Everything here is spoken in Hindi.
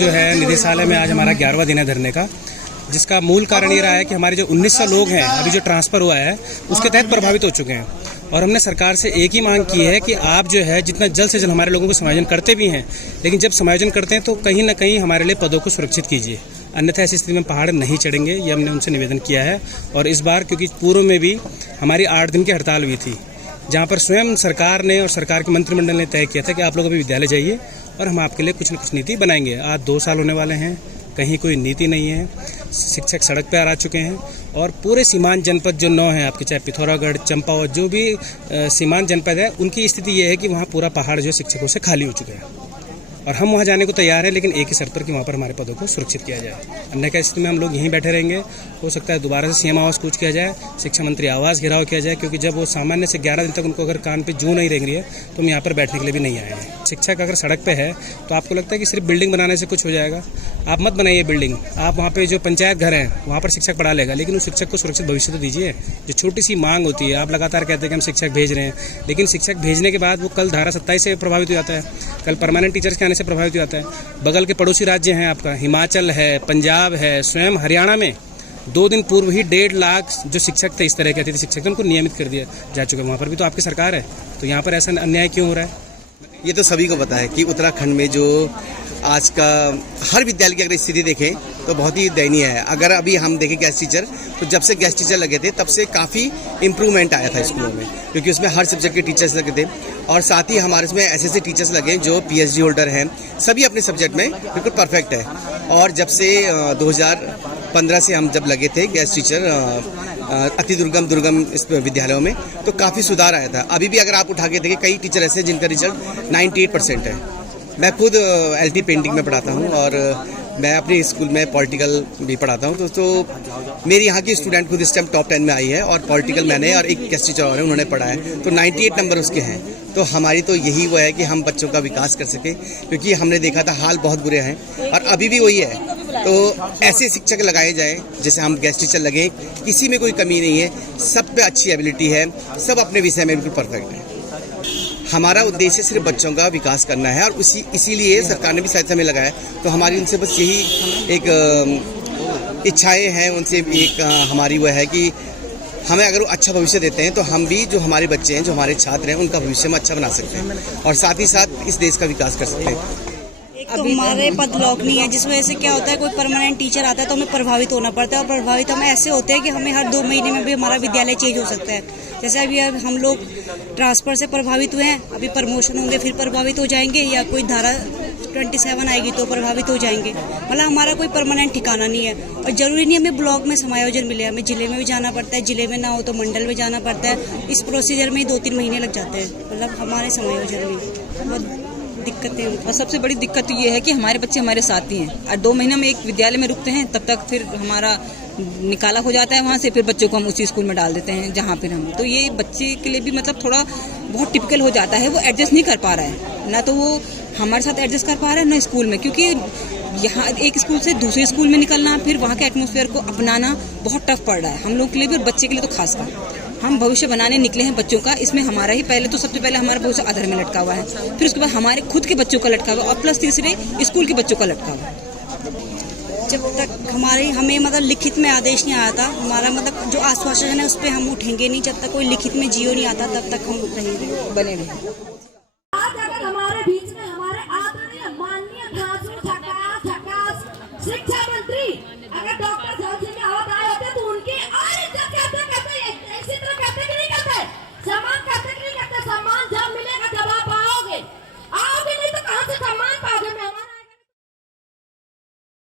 जो है निदेशालय में आज हमारा 11वां दिन है धरने का, जिसका मूल कारण ये रहा है कि हमारे जो 1900 लोग हैं अभी जो ट्रांसफ़र हुआ है उसके तहत प्रभावित हो चुके हैं। और हमने सरकार से एक ही मांग की है कि आप जो है जितना जल्द से जल्द हमारे लोगों को समायोजन करते भी हैं, लेकिन जब समायोजन करते हैं तो कहीं ना कहीं हमारे लिए पदों को सुरक्षित कीजिए, अन्यथा ऐसी स्थिति में पहाड़ नहीं चढ़ेंगे। ये हमने उनसे निवेदन किया है। और इस बार क्योंकि पूर्व में भी हमारी 8 दिन की हड़ताल हुई थी, जहाँ पर स्वयं सरकार ने और सरकार के मंत्रिमंडल ने तय किया था कि आप लोग अभी विद्यालय जाइए और हम आपके लिए कुछ न कुछ नीति बनाएंगे। आज 2 साल होने वाले हैं, कहीं कोई नीति नहीं है। शिक्षक सड़क पर आ चुके हैं और पूरे सीमांत जनपद जो 9 हैं आपके, चाहे पिथौरागढ़, चंपावत, जो भी सीमांत जनपद है, उनकी स्थिति ये है कि वहाँ पूरा पहाड़ जो शिक्षकों से खाली हो चुका है। और हम वहाँ जाने को तैयार हैं, लेकिन एक ही शर्त पर कि वहाँ पर हमारे पदों को सुरक्षित किया जाए। अन्य स्थिति में हम लोग यहीं बैठे रहेंगे। हो सकता है दोबारा से सीएम आवास कूच किया जाए, शिक्षा मंत्री आवास घेराव किया जाए, क्योंकि जब वो सामान्य से 11 दिन तक उनको अगर कान पे जू नहीं रेंग रही है तो हम यहाँ पर बैठने के लिए भी नहीं आए हैं। शिक्षक अगर सड़क पे है तो आपको लगता है कि सिर्फ बिल्डिंग बनाने से कुछ हो जाएगा? आप मत बनाइए बिल्डिंग, आप वहाँ पे जो पंचायत घर हैं वहाँ पर शिक्षक पढ़ा लेगा, लेकिन उस शिक्षक को सुरक्षित भविष्य तो दीजिए। जो छोटी सी मांग होती है, आप लगातार कहते हैं कि हम शिक्षक भेज रहे हैं, लेकिन शिक्षक भेजने के बाद वो कल धारा 27 से प्रभावित हो जाता है, कल परमानेंट टीचर्स के आने से प्रभावित हो जाता है। बगल के पड़ोसी राज्य हैं आपका, हिमाचल है, पंजाब है, स्वयं हरियाणा में 2 दिन पूर्व ही 1.5 लाख जो शिक्षक थे, इस तरह कहते थे शिक्षक थे, उनको नियमित कर दिया जा चुका है। वहाँ पर भी तो आपकी सरकार है, तो यहाँ पर ऐसा अन्याय क्यों हो रहा है? ये तो सभी को पता है कि उत्तराखंड में जो आज का हर विद्यालय की अगर स्थिति देखें तो बहुत ही दयनीय है। अगर अभी हम देखें गेस्ट टीचर, तो जब से गेस्ट टीचर लगे थे तब से काफ़ी इम्प्रूवमेंट आया था स्कूलों में, क्योंकि उसमें हर सब्जेक्ट के टीचर्स लगे थे और साथ ही हमारे इसमें ऐसे टीचर्स लगे जो PhD होल्डर हैं, सभी अपने सब्जेक्ट में बिल्कुल परफेक्ट है। और जब से 2015 से हम जब लगे थे गेस्ट टीचर अति दुर्गम इस विद्यालयों में, तो काफ़ी सुधार आया था। अभी भी अगर आप उठा के देखें, कई टीचर ऐसे जिनका रिजल्ट 98% है। मैं खुद LT पेंटिंग में पढ़ाता हूँ और मैं अपने स्कूल में पॉलिटिकल भी पढ़ाता हूँ, तो मेरी यहाँ की स्टूडेंट खुद इस टाइम टॉप 10 में आई है और पॉलिटिकल मैंने और एक गेस्ट टीचर और है, उन्होंने पढ़ा है, तो 98 नंबर उसके हैं। तो हमारी तो यही वो है कि हम बच्चों का विकास कर सकें, क्योंकि हमने देखा था हाल बहुत बुरे हैं और अभी भी वही है। तो ऐसे शिक्षक लगाए जाएं जैसे हम गेस्ट टीचर लगे, किसी में कोई कमी नहीं है, सब पे अच्छी एबिलिटी है, सब अपने विषय में बिल्कुल परफेक्ट है। हमारा उद्देश्य सिर्फ बच्चों का विकास करना है और इसीलिए सरकार ने भी शायद हमें लगाया। तो हमारी उनसे बस यही एक इच्छाएं हैं, उनसे एक हमारी वह है कि हमें अगर वो अच्छा भविष्य देते हैं तो हम भी जो हमारे बच्चे हैं, जो हमारे छात्र हैं, उनका भविष्य में अच्छा बना सकते हैं और साथ ही साथ इस देश का विकास कर सकते हैं। तो हमारे पद लॉक नहीं है, जिस वजह से क्या होता है, कोई परमानेंट टीचर आता है तो हमें प्रभावित होना पड़ता है और प्रभावित हम ऐसे होते हैं कि हमें हर 2 महीने में भी हमारा विद्यालय चेंज हो सकता है। जैसे अभी हम लोग ट्रांसफ़र से प्रभावित हुए हैं, अभी प्रमोशन होंगे फिर प्रभावित हो जाएंगे, या कोई धारा 27 आएगी तो प्रभावित हो जाएंगे। मतलब हमारा कोई परमानेंट ठिकाना नहीं है और ज़रूरी नहीं हमें ब्लॉक में समायोजन मिले, हमें ज़िले में भी जाना पड़ता है, ज़िले में ना हो तो मंडल में जाना पड़ता है। इस प्रोसीजर में 2-3 महीने लग जाते हैं, मतलब हमारे समायोजन में बहुत दिक्कतें। और सबसे बड़ी दिक्कत तो ये है कि हमारे बच्चे हमारे साथ ही हैं और 2 महीने में एक विद्यालय में रुकते हैं, तब तक फिर हमारा निकाला हो जाता है वहाँ से, फिर बच्चों को हम उसी स्कूल में डाल देते हैं जहाँ फिर हम, तो ये बच्चे के लिए भी मतलब थोड़ा बहुत टिपिकल हो जाता है। वो एडजस्ट नहीं कर पा रहा है, ना तो वो हमारे साथ एडजस्ट कर पा रहा है ना स्कूल में, क्योंकि यहाँ एक स्कूल से दूसरे स्कूल में निकलना, फिर वहाँ के एटमॉस्फेयर को अपनाना बहुत टफ पड़ रहा है हम लोग के लिए भी और बच्चे के लिए तो खासकर। हम भविष्य बनाने निकले हैं बच्चों का, इसमें हमारा ही पहले तो सबसे पहले हमारा भविष्य अधर में लटका हुआ है, फिर उसके बाद हमारे खुद के बच्चों का लटका हुआ और प्लस तीसरे स्कूल के बच्चों का लटका हुआ। जब तक हमें मतलब लिखित में आदेश नहीं आया था, हमारा मतलब जो आश्वासन है उस पर हम उठेंगे नहीं, जब तक कोई लिखित में जियो नहीं आता तब तक हम रहेंगे, बने रहेंगे।